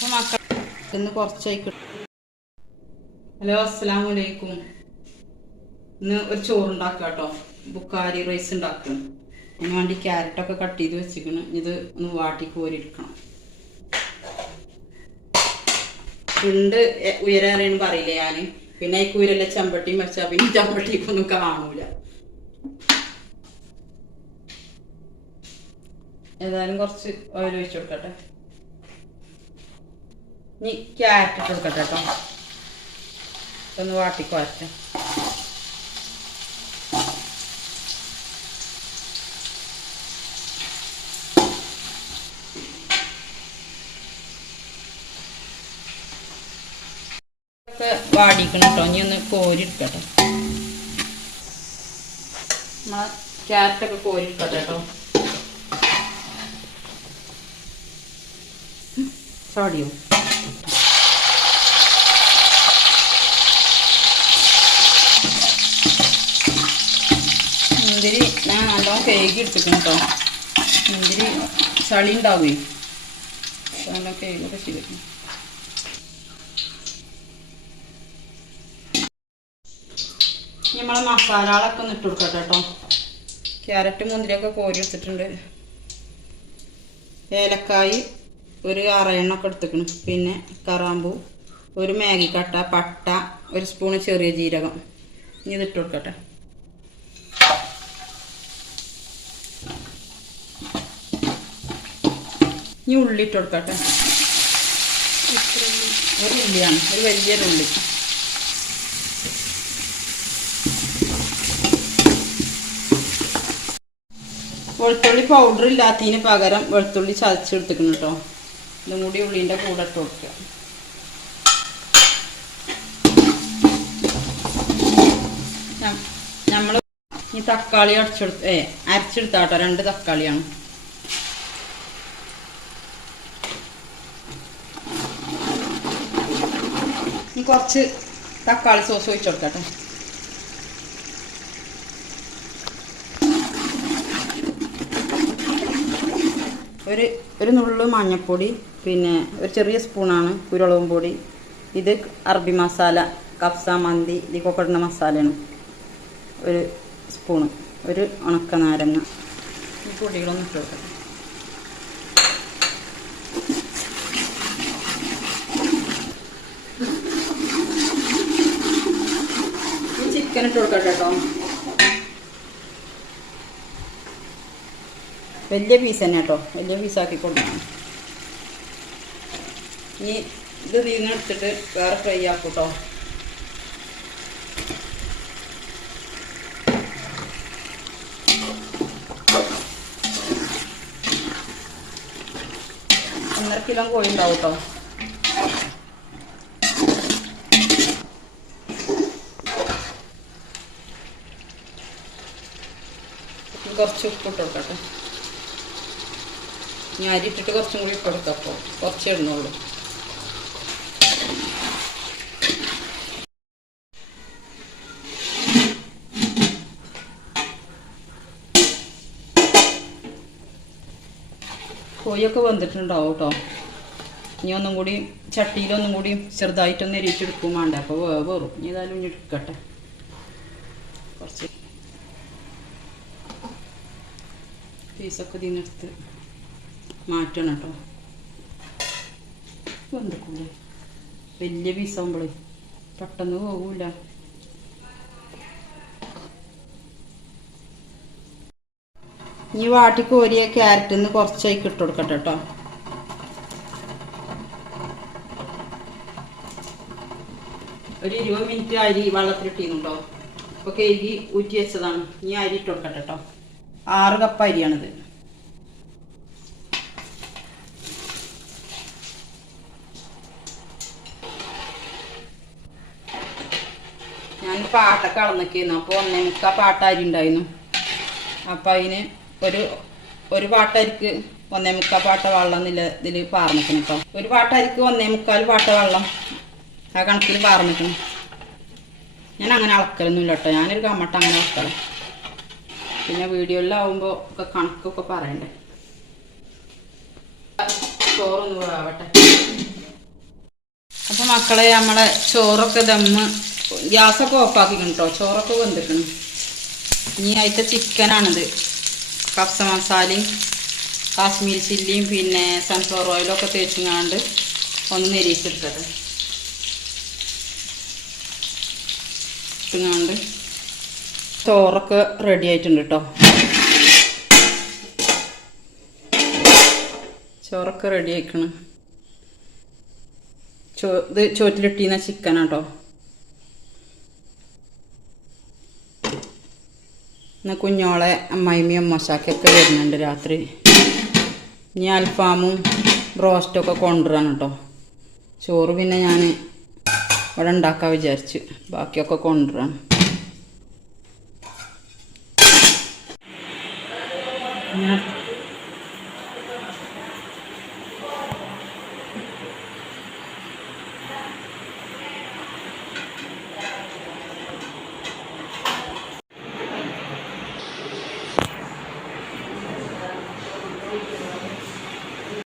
അപ്പൊ മക്കൾ ഇന്ന് കുറച്ചായി ഹലോ അസ്സലാമു വലൈക്കും ഇന്ന് ഒരു ചോറുണ്ടാക്കുക കേട്ടോ. ബുക്കാരി റൈസ് ഉണ്ടാക്കും. അതിന് വേണ്ടി ക്യാരറ്റൊക്കെ കട്ട് ചെയ്ത് വെച്ചിരിക്കണം ഇത് ഒന്ന് വാട്ടി കോരിയെടുക്കണം ഉണ്ട് ഉയരാറിയെന്ന് പറയില്ല ഞാൻ പിന്നെ ഈ കൂരല്ല ചെമ്പട്ടിയും വെച്ചാൽ പിന്നെ ചമ്പട്ടിക്കൊന്നും കാണൂല. ഏതായാലും കുറച്ച് ഓയിൽ ഒഴിച്ചു കൊടുക്കട്ടെ. ഇനി ക്യാരറ്റ് ഇട്ട് കൊടുക്കട്ടെ കേട്ടോ ഒന്ന് വാട്ടിക്കുവരട്ടെ ഒക്കെ വാടിക്കണം കേട്ടോ ഇനി ഒന്ന് കോരി എടുക്കട്ടെ നമ്മളെ ക്യാരറ്റൊക്കെ കോരി എടുക്കട്ടെ കേട്ടോ മുന്തിരി ഞാൻ നല്ലോണം കേക്ക് എടുത്തിക്കണം കേട്ടോ. മുന്തിരി ചളി ഉണ്ടാവേ നല്ലോണം കേക്കൊക്കെ ചെയ്തിട്ടുണ്ട്. നമ്മളെ മസാലകളൊക്കെ ഒന്ന് ഇട്ട് കൊടുക്കട്ടെ കേട്ടോ. ക്യാരറ്റ് മുന്തിരിയൊക്കെ കോരി എടുത്തിട്ടുണ്ട്. ഏലക്കായി ഒരു അറയെണ്ണൊക്കെ എടുത്തിക്കണം പിന്നെ കറാമ്പൂ ഒരു മാഗി കട്ട പട്ട ഒരു സ്പൂണ് ചെറിയ ജീരകം. ഇനി ഇതിട്ട് കൊടുക്കട്ടെ. ഇനി ഉള്ളി ഇട്ട് കൊടുക്കട്ടെ. ഒരു ഉള്ളിയാണ് ഒരു വലിയൊരു ഉള്ളി. വെളുത്തുള്ളി പൗഡർ ഇല്ലാത്തതിന് പകരം വെളുത്തുള്ളി ചതച്ചെടുത്തിക്കണം കേട്ടോ ഇതും കൂടി ഉള്ളിന്റെ കൂടെ ഇട്ട് കൊടുക്കുക. നമ്മൾ ഈ തക്കാളി അടച്ചെടുത്ത് ഏ അരച്ചെടുത്താട്ടോ രണ്ട് തക്കാളിയാണ്. കുറച്ച് തക്കാളി സോസ് ഒഴിച്ചു കൊടുക്കട്ടെ ഒരു ഒരു നുള്ളു മഞ്ഞൾപ്പൊടി പിന്നെ ഒരു ചെറിയ സ്പൂണാണ് കുരുളകും പൊടി. ഇത് അറബി മസാല കഫ്സ മന്തി ഇതിക്കൊക്കെ ഇടുന്ന മസാലയാണ്. ഒരു സ്പൂണ് ഒരു ഉണക്ക നാരങ്ങ ഈ പൊടികളൊന്നും ഇട്ട് ഈ ചിക്കൻ ഇട്ട് കൊടുക്കട്ടെ കേട്ടോ വലിയ പീസ് തന്നെ കേട്ടോ വലിയ പീസാക്കി കൊടുക്കണം ഇനി ഇത് തീർന്ന് എടുത്തിട്ട് വേറെ ഫ്രൈ ആക്കും കേട്ടോ ഒന്നര കിലോ കോഴി ഉണ്ടാവും കേട്ടോ കുറച്ച് ഉപ്പ് ഇട്ടോട്ടെ ഞാൻ അരി ഇട്ടിട്ട് കുറച്ചും കൂടി ഇട്ട് കൊടുക്കാം അപ്പോൾ. കുറച്ച് ഇടുന്നുള്ളൂ. കോഴിയൊക്കെ വന്നിട്ടുണ്ടാവും കേട്ടോ. ഇനി ഒന്നും കൂടി ചട്ടിയിലൊന്നും കൂടി ചെറുതായിട്ടൊന്ന് എരിച്ചെടുക്കും വേണ്ട. അപ്പോൾ വേറും ഇനി ഏതായാലും ഇനി എടുക്കട്ടെ കുറച്ച് പീസൊക്കെ ഇതിനെടുത്ത് മാറ്റണം കേട്ടോ. വെന്തക്കൂല വലിയ പീസാകുമ്പോഴേ പെട്ടെന്ന് പോകൂല ഇനി വാട്ടി കോരിയ ക്യാരറ്റിൽ നിന്ന് കുറച്ചായി ഇട്ട് കൊടുക്കട്ടെ കേട്ടോ. ഒരു ഇരുപത് മിനിറ്റ് അരി വെള്ളത്തിലിട്ടിരുന്നുണ്ടോ അപ്പോൾ കഴുകി ഊറ്റി വെച്ചതാണ്. ഇനി അരി ഇട്ട് കൊടുക്കട്ടെ കേട്ടോ. ആറ് കപ്പ് അരിയാണിത്. ഞാൻ പാട്ടൊക്കെ അളന്നൊക്കെയായിരുന്നു. അപ്പോൾ ഒന്നേ മുക്കാൽ പാട്ട അരി ഉണ്ടായിരുന്നു. അപ്പം അതിന് ഒരു ഒരു പാട്ടരിക്ക് ഒന്നേ മുക്കാൽ പാട്ട വെള്ളം എന്നില്ല ഇതിൽ പാർന്നിക്കണം കേട്ടോ ഒരു പാട്ടരിക്ക് ഒന്നേ മുക്കാൽ പാട്ട വെള്ളം ആ കണക്കിൽ പാർന്നിക്കണം ഞാൻ അങ്ങനെ അളക്കലൊന്നുമില്ല കേട്ടോ ഞാനൊരു കമ്മട്ട അങ്ങനെ അളക്കല പിന്നെ വീഡിയോയിലാവുമ്പോൾ ഒക്കെ കണക്കൊക്കെ പറയണ്ടേ? ചോറൊന്ന് വേവട്ടെ. അപ്പോൾ മക്കളെ നമ്മളെ ചോറൊക്കെ ദമ്മ് ഗ്യാസൊക്കെ ഓഫാക്കിക്കണം ചോറൊക്കെ വെന്തിക്കണം. ഇനി അതിന്റെ ചിക്കനാണിത്. കപ്സ മസാലയും കാശ്മീരി ചില്ലിയും പിന്നെ സൺഫ്ലവർ ഓയിലും ഒക്കെ തേച്ചിങ്ങാണ്ട് ഒന്ന് നെരീച്ചെടുത്തത് ഇട്ടുങ്ങാണ്ട് ചോറൊക്കെ റെഡി ആയിട്ടുണ്ട് കേട്ടോ ചോറൊക്കെ റെഡി ആയിക്കണ്. ചോ ഇത് ചോറ്റിലിട്ടിന്ന ചിക്കനാട്ടോ ഇന്ന് കുഞ്ഞോളെ അമ്മായിമ്മയും അമ്മശാക്കൊക്കെ വരുന്നുണ്ട് രാത്രി. ഇനി അൽഫാമും ബ്രോസ്റ്റൊക്കെ കൊണ്ടുവരാൻ കേട്ടോ ചോറ് പിന്നെ ഞാൻ ഇവിടെ ഉണ്ടാക്കാൻ വിചാരിച്ചു. ബാക്കിയൊക്കെ കൊണ്ടുവരാൻ ഞാൻ